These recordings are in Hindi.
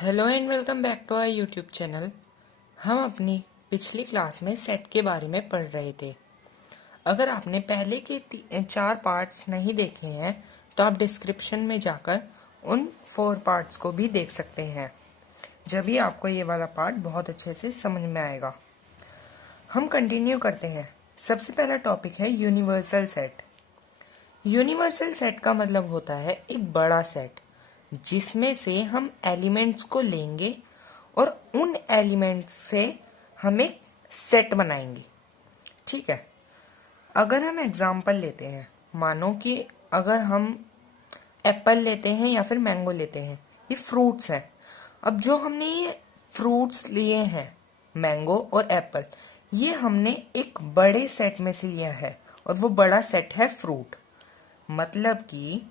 Hello and welcome back to our YouTube channel. हम अपनी पिछली क्लास में सेट के बारे में पढ़ रहे थे। अगर आपने पहले के 4 पार्ट्स नहीं देखे हैं तो आप डिस्क्रिप्शन में जाकर उन 4 पार्ट्स को भी देख सकते हैं। जब भी आपको ये वाला पार्ट बहुत अच्छे से समझ में आएगा। हम कंटिन्यू करते हैं। सबसे पहला टॉपिक है यूनिवर्सल सेट। यूनिवर्सल सेट का मतलब होता है एक बड़ा सेट जिसमें से हम एलिमेंट्स को लेंगे और उन एलिमेंट्स से हम एक सेट बनाएंगे। ठीक है, अगर हम एग्जांपल लेते हैं, मानो कि अगर हम एप्पल लेते हैं या फिर मैंगो लेते हैं, ये फ्रूट्स हैं। अब जो हमने ये फ्रूट्स लिए हैं, मैंगो और एप्पल, ये हमने एक बड़े सेट में से लिया है और वो बड़ा सेट है फ्रूट। मतलब कि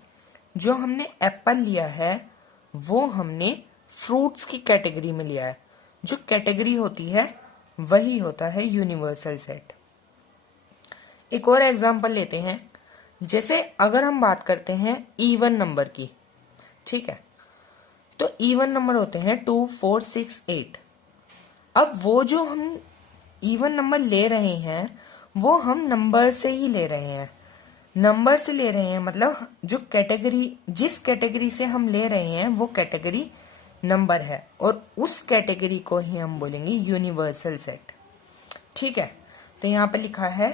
जो हमने एप्पल लिया है वो हमने फ्रूट्स की कैटेगरी में लिया है। जो कैटेगरी होती है वही होता है यूनिवर्सल सेट। एक और एग्जांपल लेते हैं। जैसे अगर हम बात करते हैं इवन नंबर की, ठीक है, तो इवन नंबर होते हैं 2, 4, 6, 8। अब वो जो हम इवन नंबर ले रहे हैं वो हम नंबर से ही ले रहे हैं। नंबर से ले रहे हैं मतलब जो कैटेगरी, जिस कैटेगरी से हम ले रहे हैं वो कैटेगरी नंबर है और उस कैटेगरी को ही हम बोलेंगे यूनिवर्सल सेट। ठीक है, तो यहाँ पे लिखा है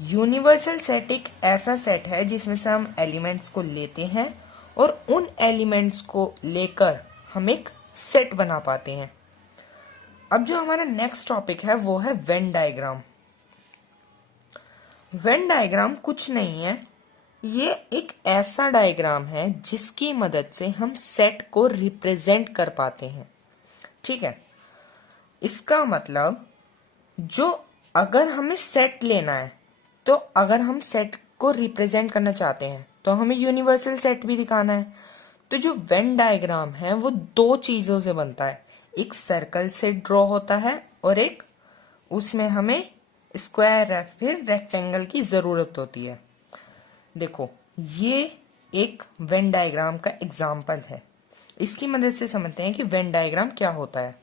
यूनिवर्सल सेट एक ऐसा सेट है जिसमें से हम एलिमेंट्स को लेते हैं और उन एलिमेंट्स को लेकर हम एक सेट बना पाते हैं। अब जो हमारा नेक्स्ट टॉपिक है वो है वेन डायग्राम। वेन डायग्राम कुछ नहीं है, ये एक ऐसा डायग्राम है जिसकी मदद से हम सेट को रिप्रेजेंट कर पाते हैं। ठीक है, इसका मतलब जो अगर हमें सेट लेना है तो अगर हम सेट को रिप्रेजेंट करना चाहते हैं तो हमें यूनिवर्सल सेट भी दिखाना है। तो जो वेन डायग्राम है वो 2 चीजों से बनता है, एक सर्कल से ड्रॉ होता है और एक उसमें हमें स्क्वायर या फिर रेक्टेंगल की जरूरत होती है। देखो, ये एक वेन डायग्राम का एग्जाम्पल है। इसकी मदद से समझते हैं कि वेन डायग्राम क्या होता है।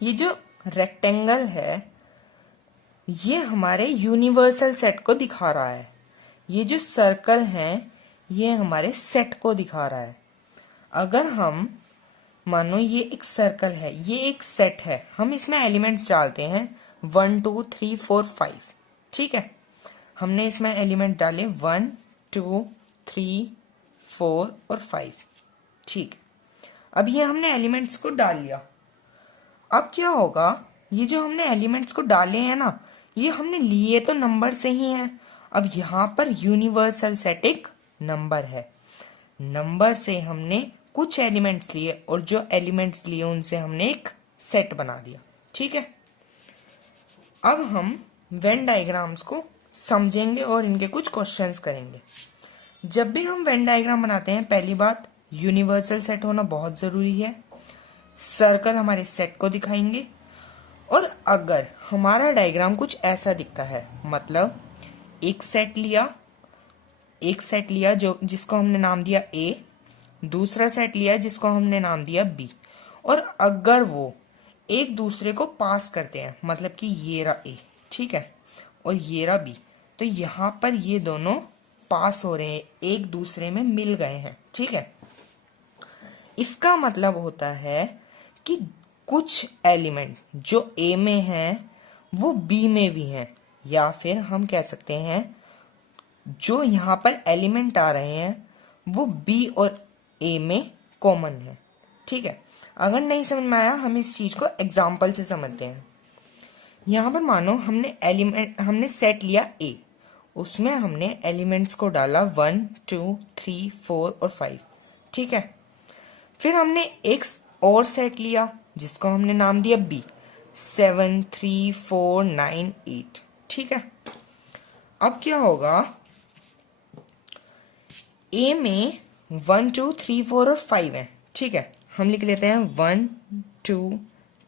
ये जो रेक्टेंगल है ये हमारे यूनिवर्सल सेट को दिखा रहा है। ये जो सर्कल है ये हमारे सेट को दिखा रहा है। अगर हम मानो ये एक सर्कल है, ये एक सेट है, हम इसमें एलिमेंट्स डालते हैं 1, 2, 3, 4, 5। ठीक है, हमने इसमें एलिमेंट डाले 1, 2, 3, 4 और 5। ठीक, अब ये हमने एलिमेंट्स को डाल लिया। अब क्या होगा, ये जो हमने एलिमेंट्स को डाले हैं ना, ये हमने लिए तो नंबर से ही हैं। अब यहाँ पर यूनिवर्सल सेट एक नंबर है। नंबर से हमने कुछ एलिमेंट्स लिए और जो एलिमेंट्स लिए उनसे हमने एक सेट बना दिया। ठीक है, अब हम वेन डायग्राम्स को समझेंगे और इनके कुछ क्वेश्चंस करेंगे। जब भी हम वेन डायग्राम बनाते हैं, पहली बात यूनिवर्सल सेट होना बहुत जरूरी है। सर्कल हमारे सेट को दिखाएंगे और अगर हमारा डायग्राम कुछ ऐसा दिखता है, मतलब एक सेट लिया जो जिसको हमने नाम दिया A, दूसरा सेट लिया जिसको हमने नाम दिया B, और अगर वो एक दूसरे को पास करते हैं, मतलब कि ये रहा A, ठीक है, और ये रहा B, तो यहाँ पर ये दोनों पास हो रहे हैं, एक दूसरे में मिल गए हैं। ठीक है, इसका मतलब होता है कि कुछ एलिमेंट जो A में हैं वो B में भी हैं, या फिर हम कह सकते हैं जो यहाँ पर एलिमेंट आ रहे हैं वो B और A में कॉमन है। ठीक है, अगर नहीं समझ में आया हम इस चीज को एग्जाम्पल से समझते हैं। यहाँ पर मानो हमने सेट लिया A, उसमें हमने एलिमेंट्स को डाला 1, 2, 3, 4 और 5। ठीक है, फिर हमने एक और सेट लिया जिसको हमने नाम दिया B, 7, 3, 4, 9, 8। ठीक है, अब क्या होगा, A में 1, 2, 3, 4 और 5 है। ठीक है, हम लिख लेते हैं 1, 2,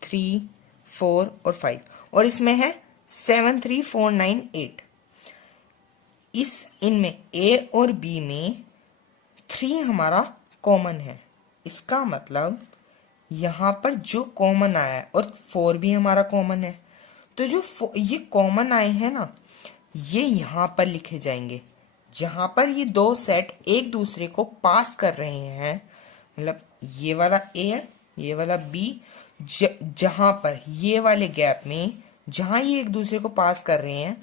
3, 4 और 5, और इसमें है 7, 3, 4, 9, 8। इनमें A और B में 3 हमारा कॉमन है। इसका मतलब यहाँ पर जो कॉमन आया है, और 4 भी हमारा कॉमन है, तो जो ये कॉमन आए हैं ना, ये यहाँ पर लिखे जाएंगे। जहां पर ये दो सेट एक दूसरे को पास कर रहे हैं, मतलब ये वाला ए है, ये वाला बी, जहां पर ये वाले गैप में जहां ये एक दूसरे को पास कर रहे हैं,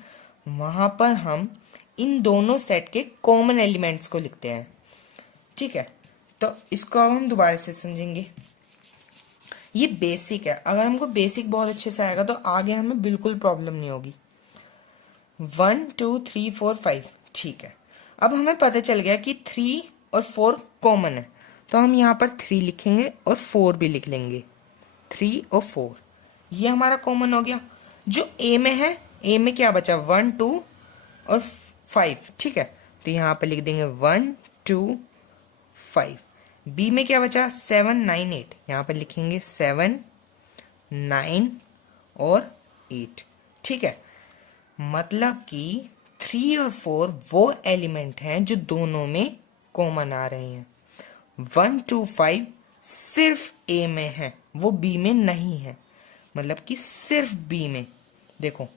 वहां पर हम इन दोनों सेट के कॉमन एलिमेंट्स को लिखते हैं। ठीक है, तो इसको अब हम दोबारा से समझेंगे। ये बेसिक है, अगर हमको बेसिक बहुत अच्छे से आएगा तो आगे हमें बिल्कुल प्रॉब्लम नहीं होगी। 1 2 3 4 5, ठीक है। अब हमें पता चल गया कि 3 और 4 कॉमन है, तो हम यहाँ पर 3 लिखेंगे और 4 भी लिख लेंगे। 3 और 4 ये हमारा कॉमन हो गया। जो ए में है, ए में क्या बचा, 1 2 और 5, ठीक है, तो यहाँ पर लिख देंगे 1 2 5। बी में क्या बचा, 7 9 8, यहाँ पर लिखेंगे 7 9 और 8, ठीक है। मतलब कि 3 और 4 वो एलिमेंट हैं जो दोनों में कॉमन आ रहे हैं। 1 2 5 सिर्फ ए में है, वो बी में नहीं है। मतलब कि सिर्फ बी में, देखो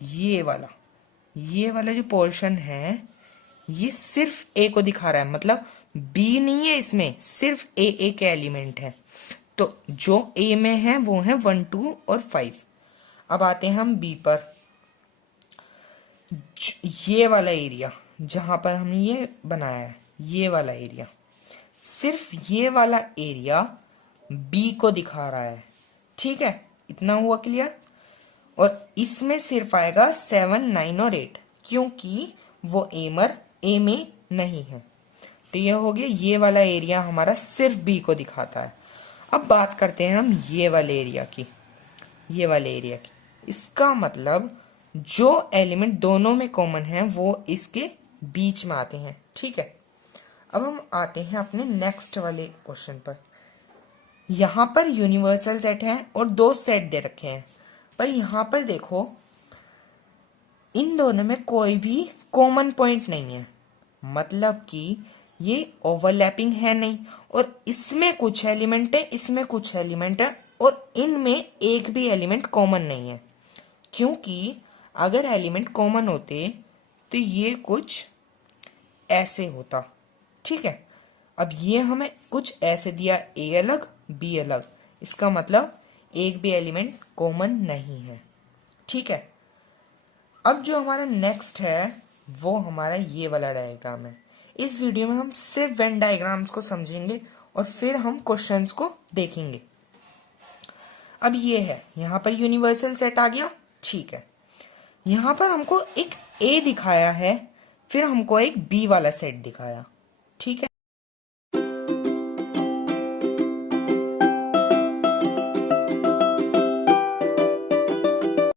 ये वाला जो पोर्शन है ये सिर्फ ए को दिखा रहा है, मतलब बी नहीं है इसमें, सिर्फ ए एक एलिमेंट है। तो जो ए में है वो है 1 2 और 5। अब आते हैं हम बी पर। ये वाला एरिया जहां पर हमने ये बनाया है, ये वाला एरिया, सिर्फ ये वाला एरिया बी को दिखा रहा है। ठीक है, इतना हुआ क्लियर। और इसमें सिर्फ आएगा 7 9 और 8, क्योंकि वो ए में नहीं है। तो ये हो गया, ये वाला एरिया हमारा सिर्फ बी को दिखाता है। अब बात करते हैं हम ये वाले एरिया की, ये वाले एरिया की। इसका मतलब जो एलिमेंट दोनों में कॉमन है वो इसके बीच में आते हैं। ठीक है, अब हम आते हैं अपने नेक्स्ट वाले क्वेश्चन पर। यहां पर यूनिवर्सल सेट है और दो सेट दे रखे हैं, पर यहां पर देखो इन दोनों में कोई भी कॉमन पॉइंट नहीं है, मतलब कि ये ओवरलैपिंग है नहीं, और इसमें कुछ एलिमेंट है, इसमें कुछ एलिमेंट है, और इनमें एक भी एलिमेंट कॉमन नहीं है। क्योंकि अगर एलिमेंट कॉमन होते तो ये कुछ ऐसे होता। ठीक है, अब ये हमें कुछ ऐसे दिया, ए अलग बी अलग, इसका मतलब एक भी एलिमेंट कॉमन नहीं है। ठीक है, अब जो हमारा नेक्स्ट है वो हमारा ये वाला डायग्राम है। इस वीडियो में हम सिर्फ वेन डायग्राम्स को समझेंगे और फिर हम क्वेश्चंस को देखेंगे। अब ये है, यहां पर यूनिवर्सल सेट आ गया। ठीक है, यहां पर हमको एक ए दिखाया है, फिर हमको एक बी वाला सेट दिखाया। ठीक है,